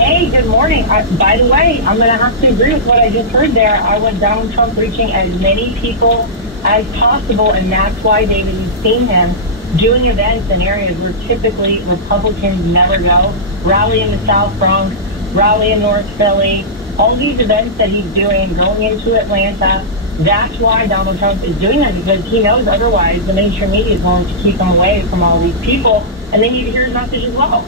Hey, good morning. By the way, I'm going to have to agree with what I just heard there. I want Donald Trump reaching as many people as possible, and that's why, David, you've seen him doing events in areas where typically Republicans never go. Rally in the South Bronx, rally in North Philly, all these events that he's doing, going into Atlanta. That's why Donald Trump is doing that, because he knows otherwise the mainstream media is going to keep him away from all these people, and they need to hear his message as well.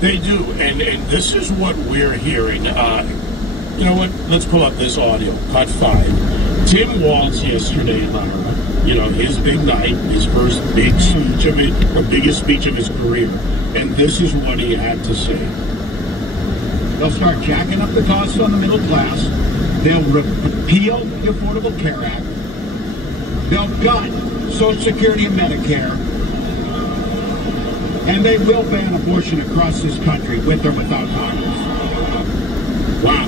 They do, and this is what we're hearing. You know what? Let's pull up this audio. Cut 5. Tim Walz yesterday, Lara, his big night, his first big speech of it, or biggest speech of his career. And this is what he had to say. They'll start jacking up the costs on the middle class. They'll repeal the Affordable Care Act. They'll gut Social Security and Medicare. And they will ban abortion across this country, with or without Congress. Wow.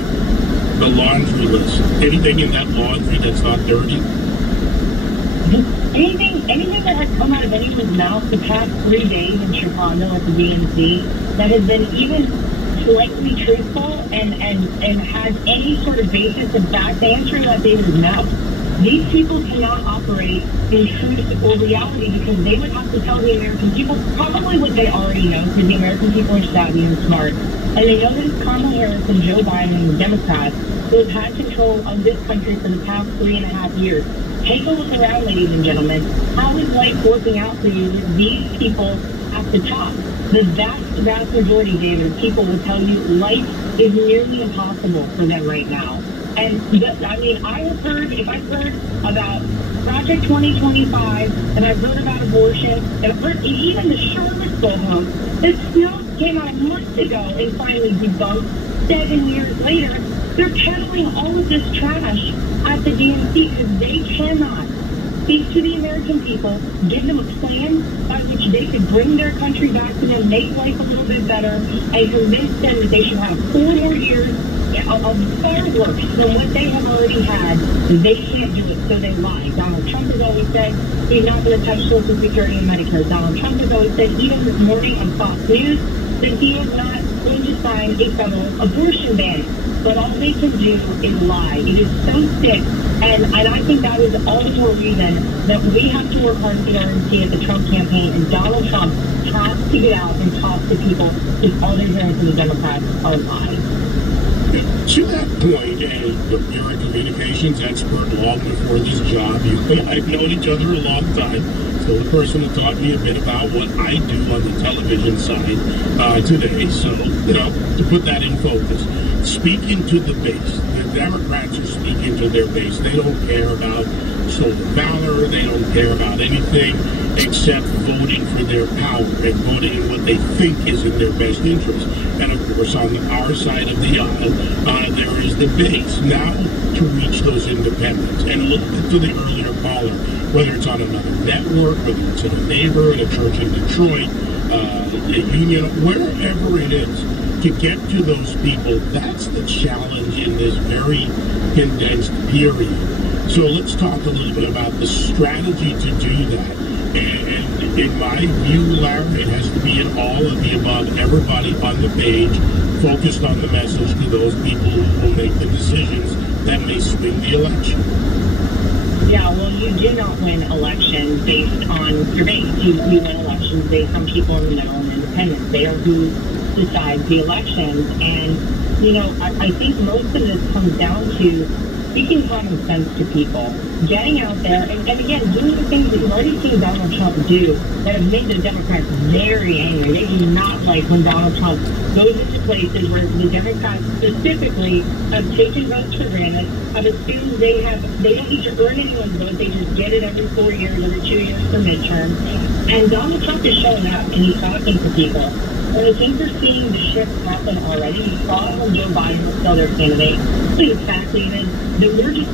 The laundry list. Anything in that laundry that's not dirty? Anything that has come out of anyone's mouth the past 3 days in Chicago at the DNC that has been even slightly truthful and has any sort of basis in fact, the answer to that, David, is no. These people cannot operate in truth or reality, because they would have to tell the American people probably what they already know, because the American people are savvy and smart. And they know that it's Kamala Harris and Joe Biden and the Democrats who have had control of this country for the past 3.5 years. Take a look around, ladies and gentlemen. How is life working out for you with these people at the top? The vast majority, David, of people will tell you life is nearly impossible for them right now. And if I've heard about Project 2025, and I've heard about abortion, and I've heard even the Charlottesville home, that still came out months ago and finally debunked 7 years later, they're peddling all of this trash at the DNC because they cannot speak to the American people, give them a plan by which they could bring their country back to them, make life a little bit better, and convince them that they should have 4 more years of far worse than what they have already had. They can't do it, so they lie. Donald Trump has always said he's not going to touch Social Security and Medicare. Donald Trump has always said, even this morning on Fox News, that he is not going to sign a federal abortion ban. But all they can do is lie. It is so sick, and I think that is all the more reason that we have to work hard for the RNC at the Trump campaign, and Donald Trump has to get out and talk to people, because all they're hearing from the Democrats are lies. To that point, and you're a communications expert long before this job. You and I have known each other a long time. So the person who taught me a bit about what I do on the television side today. So, to put that in focus, speaking to the base, the Democrats are speaking to their base. They don't care about stolen valor. They don't care about anything except voting for their power and voting in what they think is in their best interest. And of course, on our side of the aisle, there is the base. Now, to reach those independents, and look to the earlier caller, whether it's on another network, whether it's in a neighborhood, a church in Detroit, a union, wherever it is, to get to those people, that's the challenge in this very condensed period. So let's talk a little bit about the strategy to do that. And in my view, Lara, it has to be in all of the above, everybody on the page, focused on the message to those people who will make the decisions that may swing the election. Yeah, well, you do not win elections based on your base. You win elections based on people in the middle and independents. They are who decides the elections. And, I think most of this comes down to speaking common sense to people, getting out there, and again, doing the things that you've already seen Donald Trump do that have made the Democrats very angry. They do not like when Donald Trump goes into places where the Democrats specifically have taken votes for granted, have assumed they don't need to earn anyone's vote, they just get it every 4 years, every 2 years for midterms. And Donald Trump is showing up and he's talking to people. And I think we're seeing the shift happen already. You saw it when Joe Biden was still their candidate. The fact, David, that we're just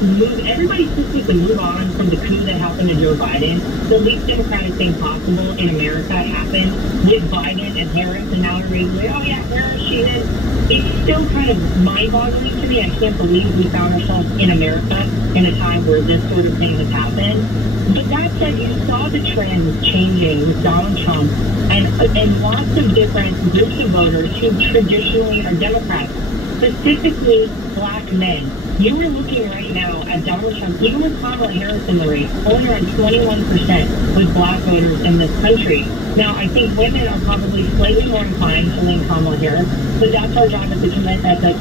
everybody's supposed to move on from the coup that happened to Joe Biden. The least democratic thing possible in America happened with Biden and Harris, and now everybody's like, oh yeah, Harris, she did. It's still kind of mind-boggling to me. I can't believe we found ourselves in America in a time where this sort of thing has happened. But that said, you saw the trends changing with Donald Trump and lots of different different groups of voters who traditionally are Democrats, specifically black men. You are looking right now at Donald Trump, even with Kamala Harris in the race, only around 21% with black voters in this country. Now, I think women are probably slightly more inclined to lean Kamala Harris, but that's our job at the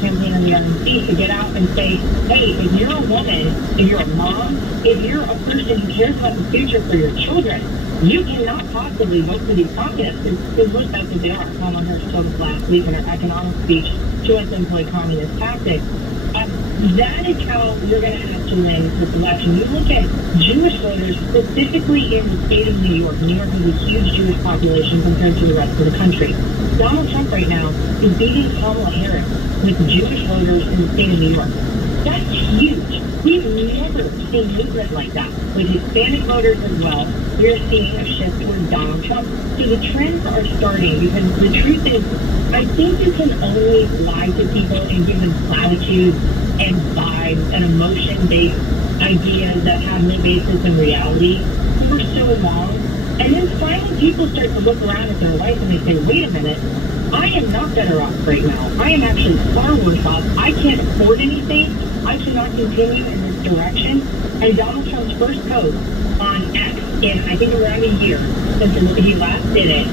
campaign and the RNC to get out and say, hey, if you're a woman, if you're a mom, if you're a person who cares about the future for your children, you cannot possibly vote for these communists. Because look, that's what they are. Kamala Harris told us last week in her economic speech, she wants to employ communist tactics. That is how you're going to have to win this election. You look at Jewish voters, specifically in the state of New York. New York has a huge Jewish population compared to the rest of the country. Donald Trump right now is beating Kamala Harris with Jewish voters in the state of New York. That's huge. We've never seen movement like that. With Hispanic voters as well, we're seeing a shift towards Donald Trump. So the trends are starting because the truth is, I think you can only lie to people and give them platitudes and vibes and emotion-based ideas that have no basis in reality for so long. And then finally people start to look around at their life and they say, wait a minute, I am not better off right now. I am actually far worse off. I can't afford anything. I cannot continue in this direction. And Donald Trump's first post on X in, I think, around a year since he last did it,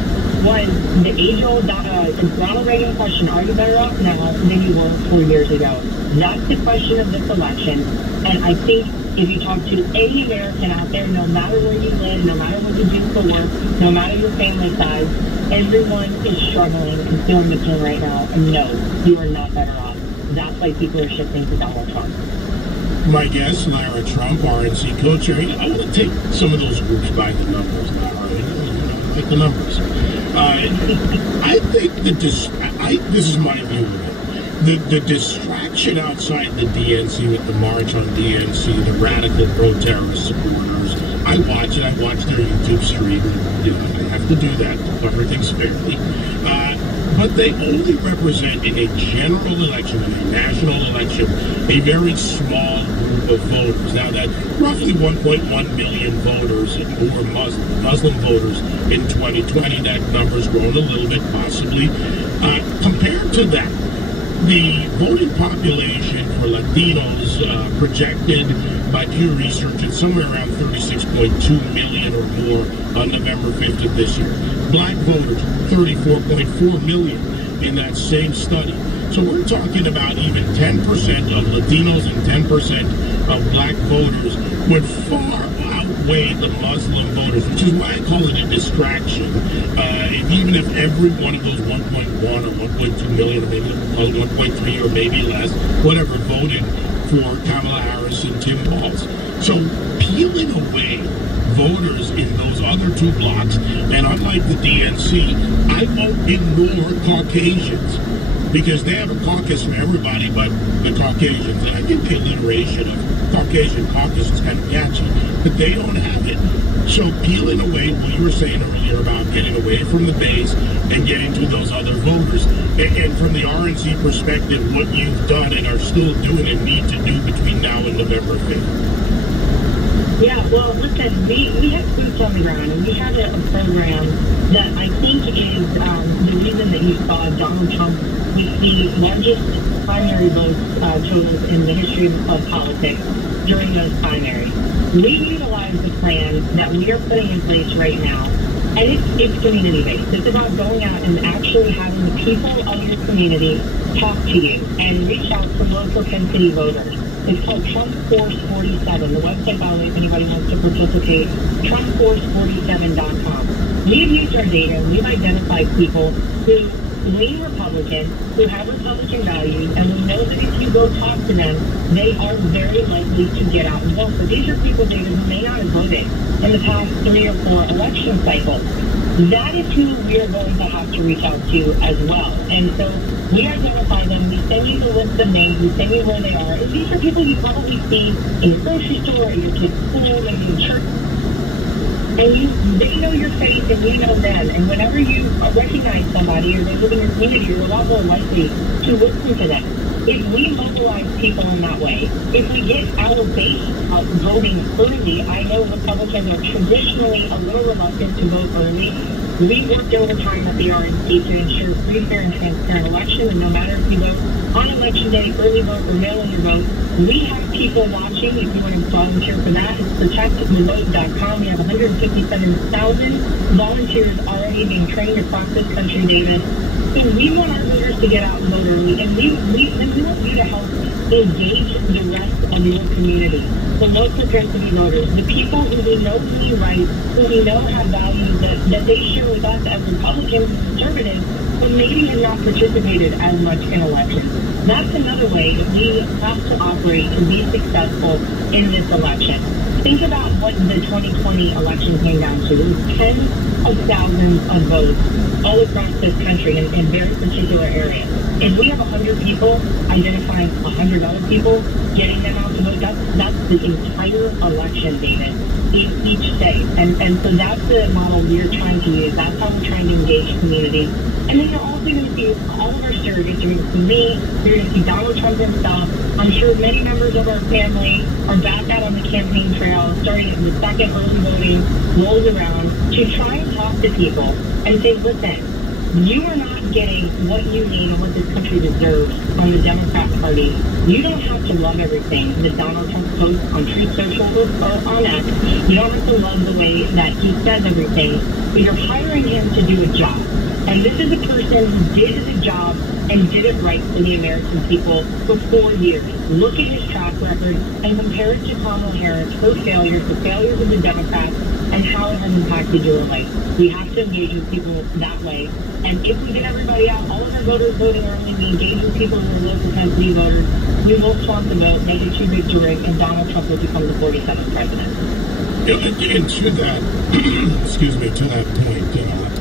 was the age-old Ronald Reagan question, are you better off now than you were 4 years ago? That's the question of this election. And I think if you talk to any American out there, no matter where you live, no matter what you do for work, no matter your family size, everyone is struggling and feeling the pain right now. And no, you are not better off. That's why people are shifting to Donald Trump. My guest, Lara Trump, RNC co-chair. I want to take some of those groups by the numbers, Lara. Like the numbers. I think that this is my view of it. The distraction outside the DNC with the March on DNC, the radical pro-terrorist supporters, I watch it. I watch their YouTube stream. I have to do that to cover things fairly. But they only represent in a general election, in a national election, a very small group of voters. Now, that roughly 1.1 million voters who were Muslim voters in 2020, that number's grown a little bit, possibly. Compared to that, the voting population for Latinos projected by Pew Research is somewhere around 36.2 million or more on November 5th of this year. Black voters, 34.4 million in that same study. So we're talking about even 10% of Latinos and 10% of black voters would far outweigh the Muslim voters, which is why I call it a distraction. Even if every one of those 1.1 or 1.2 million, or maybe 1.3 or maybe less, whatever, voted for Kamala Harris and Tim Walz. So peeling away voters in those other two blocks, and unlike the DNC, I won't ignore Caucasians, because they have a caucus for everybody but the Caucasians. And I think the alliteration of Caucasian caucus is kind of catchy, but they don't have it. So peeling away what you were saying earlier about getting away from the base and getting to those other voters. And from the RNC perspective, what you've done and are still doing and need to do between now and November 5th. Yeah, well, listen, we have boots on the ground, and we have a program that I think is the reason that you saw Donald Trump with the largest primary vote totals in the history of politics during those primaries. We utilize the plan that we are putting in place right now, and it's community-based. It's about going out and actually having the people of your community talk to you and reach out to low propensity voters. It's called Trump Force 47. The website, by the way, if anybody wants to participate, TrumpForce47.com. We've used our data, and we've identified people who lean Republican, who have Republican values, and we know that if you go talk to them, they are very likely to get out and vote. But these are people, David, who may not have voted in the past 3 or 4 election cycles. That is who we are going to have to reach out to as well. And so we identify them, we send you the list of names, we send you where they are. And these are people you probably see in your grocery store, at your kid's school, maybe in church. And they know your face and you know them. And whenever you recognize somebody or they live in your community, you're a lot more likely to listen to them. If we mobilize people in that way, if we get our base of voting early, I know Republicans are traditionally a little reluctant to vote early, We worked overtime at the RNC to ensure free, fair, and transparent election, and no matter if you vote on election day, early vote, or mail-in your vote, we have people watching. If you want to volunteer for that, it's protectthevote.com. We have 157,000 volunteers already being trained across this country, David. So we want our voters to get out and vote early, and we want you to help engage the rest of your community, the low propensity voters, the people who we know really right, who we know have values that they share with us as Republicans and conservatives, but maybe have not participated as much in elections. That's another way that we have to operate to be successful in this election. Think about what the 2020 election came down to. It was tens of thousands of votes all across this country in very particular areas. If we have 100 people identifying 100 other people, getting them out to vote, that's the entire election, David, each state. And so that's the model we're trying to use. That's how we're trying to engage communities. And then you're also going to see all of our surrogates. You're going to see me. You're going to see Donald Trump himself. I'm sure many members of our family are back out on the campaign trail, starting at the second early voting rolls around, to try and talk to people and say, listen, you are not getting what you need and what this country deserves from the Democrat Party. You don't have to love everything that Donald Trump posts on Truth Social or on X. You don't have to love the way that he says everything, but you're hiring him to do a job. And this is a person who did the job and did it right for the American people for 4 years. Look at his track record and compare it to Kamala Harris, her failures, the failures of the Democrats, and how it has impacted your life. We have to engage with people that way. And if we get everybody out, all of our voters voting early, we engage with people who are low propensity voters, we will swamp the vote, make it too big to rig, and Donald Trump will become the 47th president. And to that, to that point,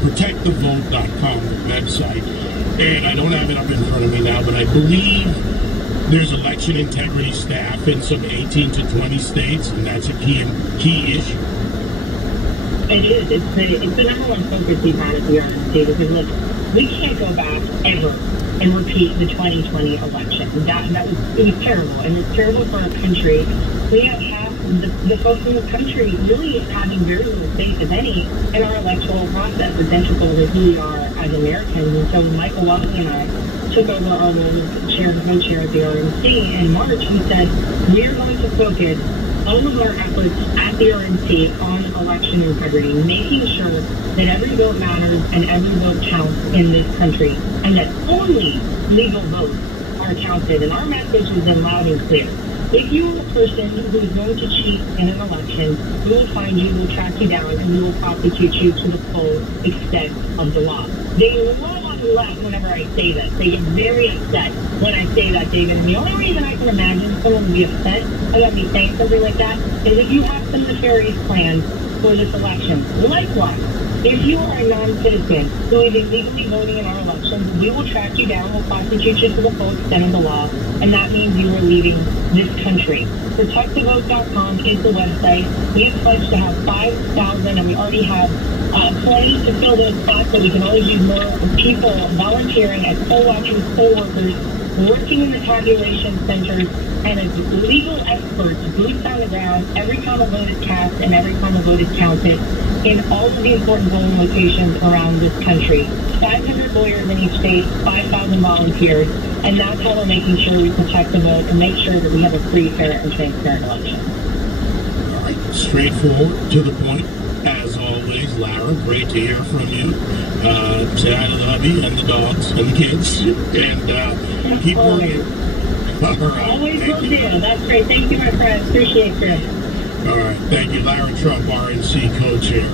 protectthevote.com, the website, and I don't have it up in front of me now, but I believe there's election integrity staff in some 18 to 20 states, and that's a key issue. It is. It's the number one focus we've had at the RNC, because look, we can't go back ever and repeat the 2020 election. It was terrible, and it's terrible for our country. We have half the folks in the country really having very little faith, if any, in our electoral process. It's integral to who we are as Americans. And so when Michael Walker and I took over our role as chair and co-chair at the RNC in March, we said, we're going to focus all of our efforts at the RNC on election integrity, making sure that every vote matters and every vote counts in this country, and that only legal votes are counted. And our message has been loud and clear. If you are a person who is going to cheat in an election, we will find you, we'll track you down, and we will prosecute you to the full extent of the law. They roll on the left whenever I say this. They get very upset when I say that, David. And the only reason I can imagine someone would be upset about me saying something like that is if you have some nefarious plans for this election. Likewise, if you are a non-citizen who is illegally voting in our elections, we will track you down, we'll prosecute you to the full extent of the law, and that means you are leaving this country. ProtectTheVote.com is the website. We have pledged to have 5,000, and we already have plenty to fill those spots, so we can always use more people volunteering as poll watchers, poll workers, working in the tabulation centers, and as legal experts, boots on the ground, every time a vote is cast and every time a vote is counted in all of the important polling locations around this country. 500 lawyers in each state, 5,000 volunteers, and that's how we're making sure we protect the vote and make sure that we have a free, fair, and transparent election. All right, straightforward, to the point, as always. Lara, great to hear from you. Say hi to the hubby and the dogs and the kids, and keep working. All right. Always will do. That's great. Thank you, my friend. Appreciate you. All right. Thank you, Lara Trump, RNC co-chair.